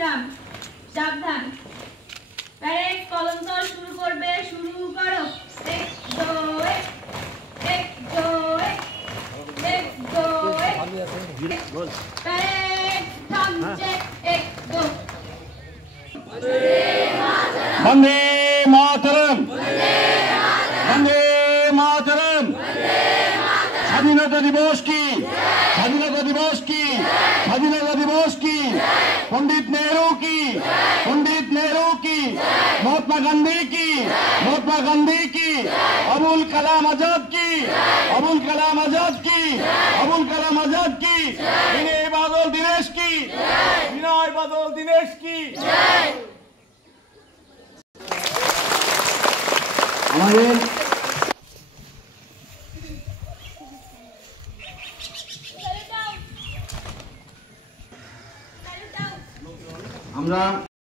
বিশ্রাম। সাবধান। প্যারেড কলম তোল শুরু করবে। শুরু করো। এক দো এক এক দো এক দো এক। প্যারেড থামছে। এক দো। वंदे मातरम वंदे मातरम स्वाधीनता दिवस की स्वाधीनता दिवस की स्वाधीनता दिवस की पंडित नेहरू की महात्मा गांधी की अबुल कलाम आजाद की विनय बादल दिनेश की আমাদের আমরা